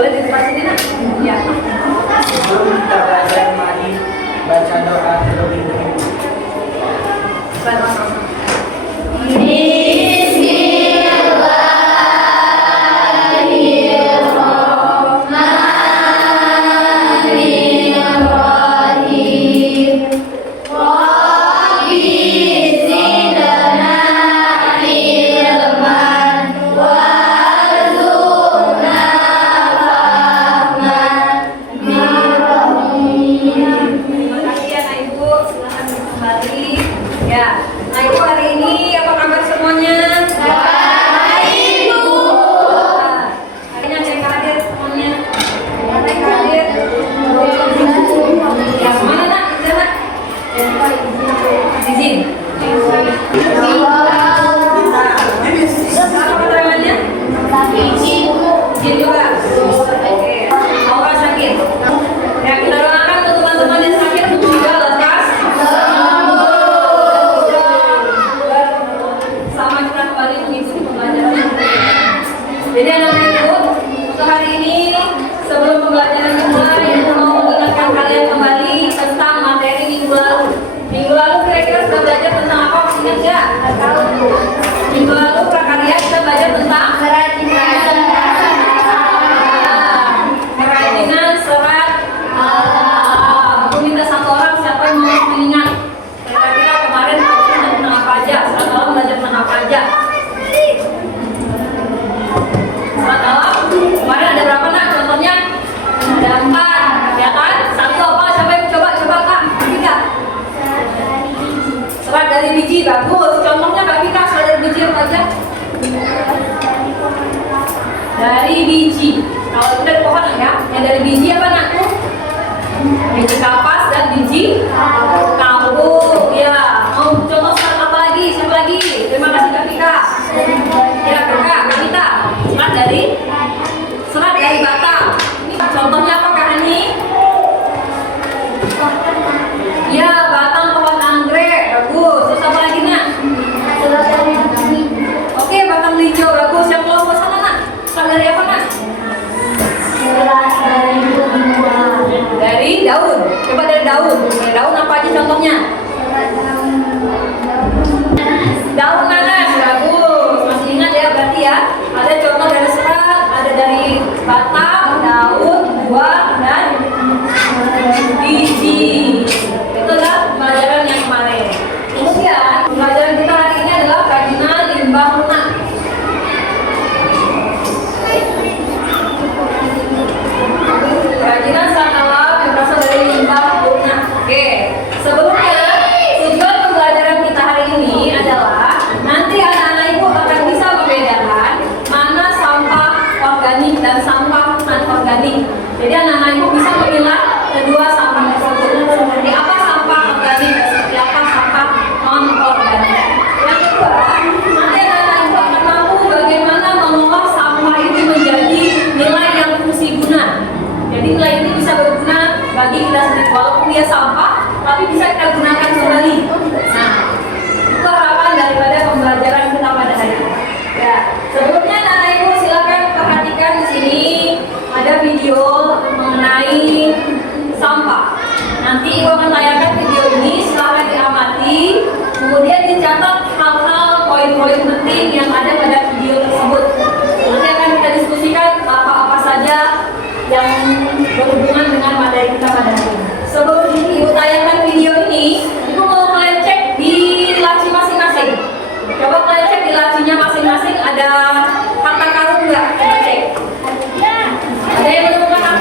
Boleh di tempat sini nak? Ya. Sebelum kita belajar, mari baca doa terlebih dahulu. Jadi anak-anak ibu, untuk hari ini sebelum pembelajaran dimulai, aku mau mengingatkan kalian kembali tentang materi minggu lalu. Minggu lalu kira-kira sudah belajar tentang apa? Ingat nggak? Minggu lalu prakarya kita belajar tentang kerajinan serat. Aku minta satu orang siapa yang mau mengingat. Kira-kira kemarin belajar tentang apa aja? Satu orang belajar tentang apa aja? Serat alam, kemarin ada berapa nak contohnya? Ada 4, ya kan? Satu apa? Siapa yang coba kak? Tiga. Serat dari biji, bagus. Contohnya kak Vika, serat dari biji apa aja? Dari biji. Kalau itu dari pohon ya? Yang dari biji apa nak? Biji kapas dan biji kalbu. Ya. Mau contoh serat apa lagi? Siapa lagi? Terima kasih kak Vika. Kira-kira kak Vita. Serat dari bata. Ini contohnya apa kak Hani? Ya, batang pohon anggrek, bagus. Terus apa lagi nak? Oke, batang hijau, bagus. Yang kelompok sana nak? Serat dari apa nak? Dari daun. Coba dari daun. Dari daun apa aja contohnya? Daun nanas, bagus. Masih ingat ya berarti ya? Ada contoh dari serat, ada dari batang, daun, buah, dan biji. Itulah pembelajaran yang kemarin. Kemudian pembelajaran kita hari ini adalah kerajinan limbah lunak. Kerajinan serat alam yang berasal dari limbah lunak. Oke, sebelumnya tujuan pembelajaran kita hari ini adalah nanti anak-anak ibu akan bisa membedakan mana sampah organik dan sampah non-organik. Jadi anak-anak ibu bisa memilah kedua sampah tersebut. Seperti apa sampah organik dan seperti apa sampah non-organik. Yang kedua, nanti anak-anak ibu akan mampu bagaimana mengolah sampah itu menjadi nilai yang fungsi guna. Jadi nilai ini bisa berguna bagi kita sendiri walaupun dia sampah, tapi bisa kita gunakan kembali. Nah, itu harapan daripada pembelajaran kita pada hari ini. Ya, sebelumnya anak ibu silakan perhatikan di sini ada video mengenai sampah. Nanti ibu akan tayangkan video ini, silakan diamati, kemudian dicatat hal-hal poin-poin penting yang ada pada video tersebut. Nanti akan kita diskusikan apa-apa saja yang berhubungan dengan materi kita pada hari ini. Sebelum ibu tayangkan video ini, ibu mau melecek di laci masing-masing. Coba melecek di lacinya masing-masing ada harta karun nggak? Coba cek. Ada yang menemukan harta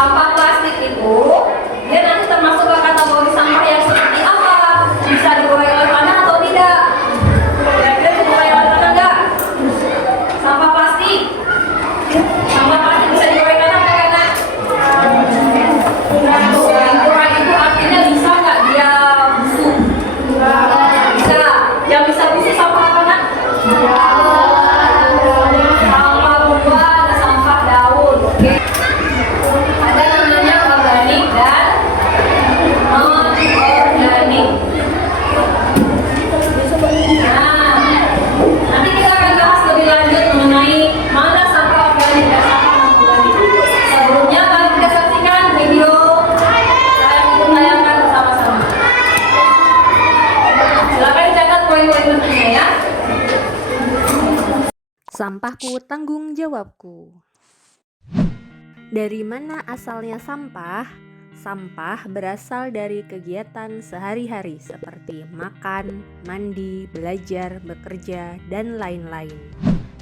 sampah plastik itu dia nanti termasuk ke kategori sampah yang seperti apa? Bisa diurai oleh tanah atau tidak? Kira-kira diurai oleh tanah enggak? Sampah plastik. Sampah plastik bisa diurai tanah atau enggak? Diurai itu artinya bisa nggak dia busuk? Bisa. Yang bisa busuk sampah apa nak? Sampah buah dan sampah daun. Oke. Ada namanya organik dan non-organik. Nah, nanti kita akan bahas lebih lanjut mengenai mana sampah organik dan sampah non-organik. Sebelumnya mari kita saksikan video saya ikut tayangkan bersama-sama. Silakan dicatat poin-poin pentingnya ya. Sampahku tanggung jawabku. Dari mana asalnya sampah? Sampah berasal dari kegiatan sehari-hari seperti makan, mandi, belajar, bekerja, dan lain-lain.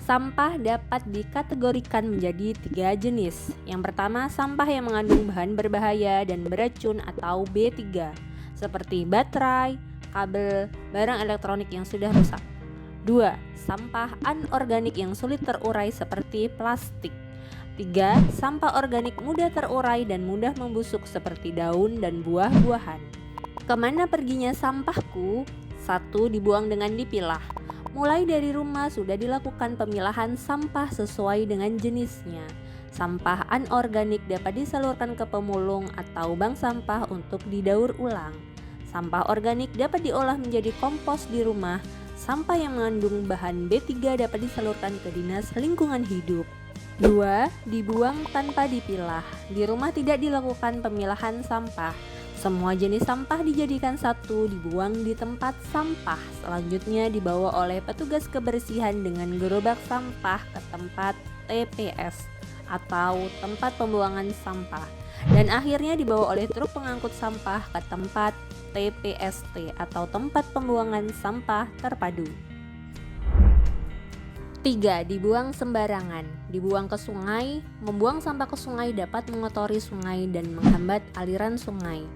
Sampah dapat dikategorikan menjadi 3 jenis. Yang pertama, sampah yang mengandung bahan berbahaya dan beracun atau B3, seperti baterai, kabel, barang elektronik yang sudah rusak. 2. Sampah anorganik yang sulit terurai seperti plastik. 3. Sampah organik mudah terurai dan mudah membusuk seperti daun dan buah-buahan. Kemana perginya sampahku? 1. Dibuang dengan dipilah. Mulai dari rumah sudah dilakukan pemilahan sampah sesuai dengan jenisnya. Sampah anorganik dapat disalurkan ke pemulung atau bank sampah untuk didaur ulang. Sampah organik dapat diolah menjadi kompos di rumah. Sampah yang mengandung bahan B3 dapat disalurkan ke Dinas Lingkungan Hidup. 2. Dibuang tanpa dipilah. Di rumah tidak dilakukan pemilahan sampah. Semua jenis sampah dijadikan satu, dibuang di tempat sampah. Selanjutnya dibawa oleh petugas kebersihan dengan gerobak sampah ke tempat TPS atau tempat pembuangan sampah. Dan akhirnya dibawa oleh truk pengangkut sampah ke tempat TPST atau tempat pembuangan sampah terpadu. 3. Dibuang sembarangan. Dibuang ke sungai. Membuang sampah ke sungai dapat mengotori sungai dan menghambat aliran sungai.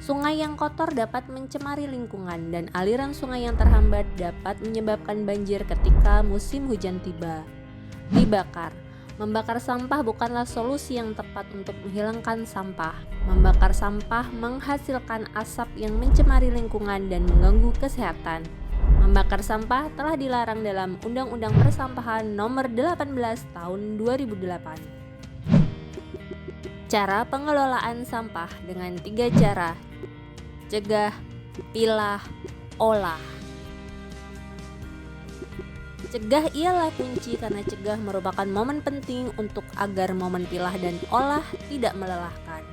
Sungai yang kotor dapat mencemari lingkungan dan aliran sungai yang terhambat dapat menyebabkan banjir ketika musim hujan tiba. Dibakar. Membakar sampah bukanlah solusi yang tepat untuk menghilangkan sampah. Membakar sampah menghasilkan asap yang mencemari lingkungan dan mengganggu kesehatan. Membakar sampah telah dilarang dalam Undang-Undang Persampahan Nomor 18 Tahun 2008. Cara pengelolaan sampah dengan 3 cara: cegah, pilah, olah. Cegah ialah kunci karena cegah merupakan momen penting untuk agar momen pilah dan olah tidak melelahkan.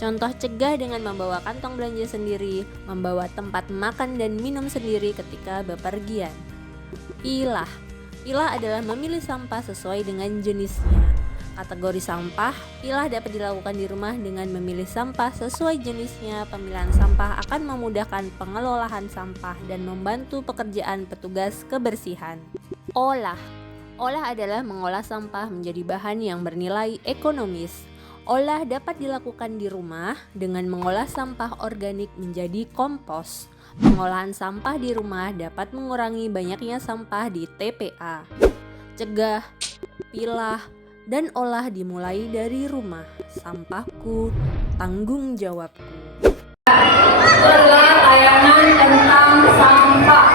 Contoh cegah dengan membawa kantong belanja sendiri, membawa tempat makan dan minum sendiri ketika bepergian. Pilah. Pilah adalah memilih sampah sesuai dengan jenisnya. Kategori sampah, pilah dapat dilakukan di rumah dengan memilih sampah sesuai jenisnya. Pemilihan sampah akan memudahkan pengelolaan sampah dan membantu pekerjaan petugas kebersihan. Olah. Olah adalah mengolah sampah menjadi bahan yang bernilai ekonomis. Olah dapat dilakukan di rumah dengan mengolah sampah organik menjadi kompos. Pengolahan sampah di rumah dapat mengurangi banyaknya sampah di TPA. Cegah, pilah, dan olah dimulai dari rumah. Sampahku, tanggung jawabku. Itu adalah tayangan tentang sampah.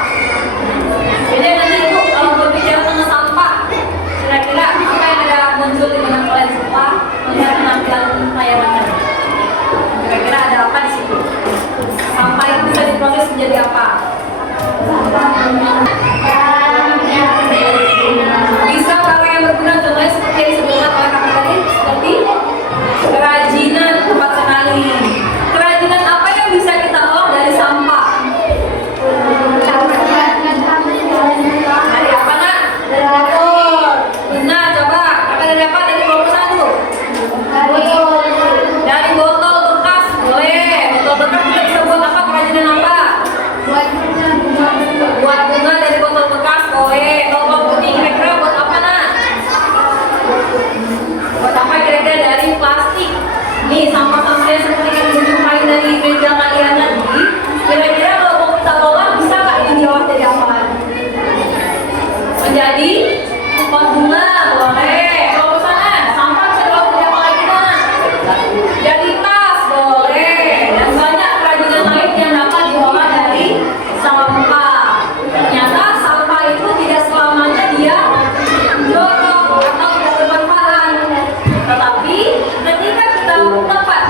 Jadi nanti Bu, kalau berbicara tentang sampah, kira-kira apa yang ada muncul di benak kalian setelah melihat penampilan tayangan tadi? Kira-kira ada apa di situ? Sampah itu bisa diproses menjadi apa? Bisa barang yang berguna, contohnya seperti yang disebutkan oleh kakak tadi, seperti kerajinan. Tepat sekali. Kerajinan apa yang bisa kita olah dari sampah? Dari apa nak? Dari botol. Benar, coba. Kakak dari apa? Dari botol satu. Dari botol bekas, boleh. Botol bekas kita bisa buat apa? Kerajinan apa? Buat bunga dari botol bekas, boleh. Kalau botol putih kira-kira buat apa nak? Buat apa kira-kira dari plastik? nih sampah-sampah yang seperti yang dijumpai dari meja kalian tadi, kira-kira kalau mau kita olah bisa nggak ini diolah jadi apa? Menjadi pot bunga, boleh. Kalau pesanan, sampah bisa diolah jadi apa lagi nak? Jadi tas, boleh. Dan banyak kerajinan lain yang dapat diolah dari sampah. Ternyata sampah itu tidak selamanya dia jorok atau tidak bermanfaat. Tetapi ketika kita tepat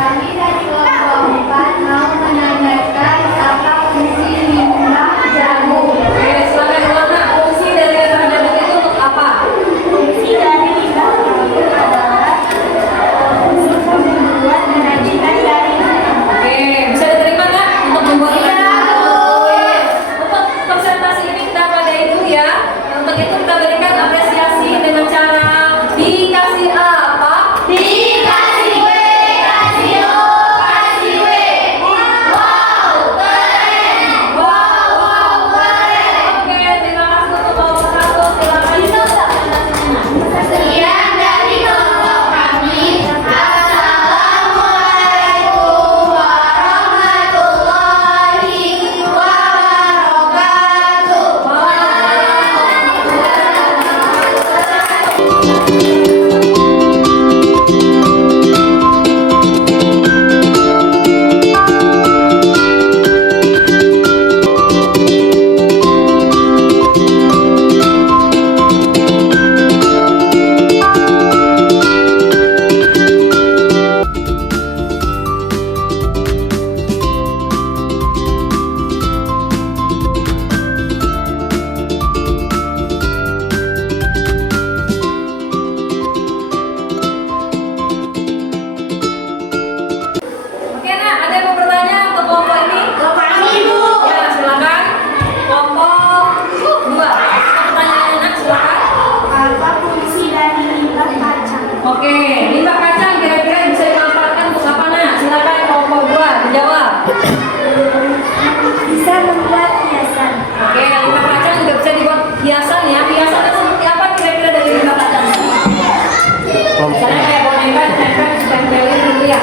Kami dari kelompok 4 mau menanyakan apa fungsi limbah jamu. Oke, silakan Ulana. Fungsi dari limbah jamu itu untuk apa? Fungsi dari limbah jamu adalah untuk membuat kerajinan dari Oke, bisa diterima nggak untuk membuat kerajinan? Oke, untuk presentasi ini kita padain dulu ya. Untuk itu kita berikan apresiasi dengan cara dikasih apa? Dikasih W, kasih O, kasih W. Wow, keren. Wow, keren. Oke, terima kasih untuk kelompok 1. Silakan. Sekian dari kelompok kami. Assalamualaikum warahmatullahi wabarakatuh. Oke, Nak, ada yang mau bertanya untuk kelompok ini? Ya, silakan. Kelompok 2. Pertanyaannya, Nak, silakan. Apa fungsi dari limbah kacang? Oke, limbah kacang kira-kira bisa dimanfaatkan untuk apa, Nak? Silakan kelompok 2 dijawab. Bisa membuat hiasan. Oke, limbah kacang juga bisa dibuat hiasan ya. Hiasannya seperti apa kira-kira dari limbah kacang? Misalnya kayak boneka, ditempelin gitu ya.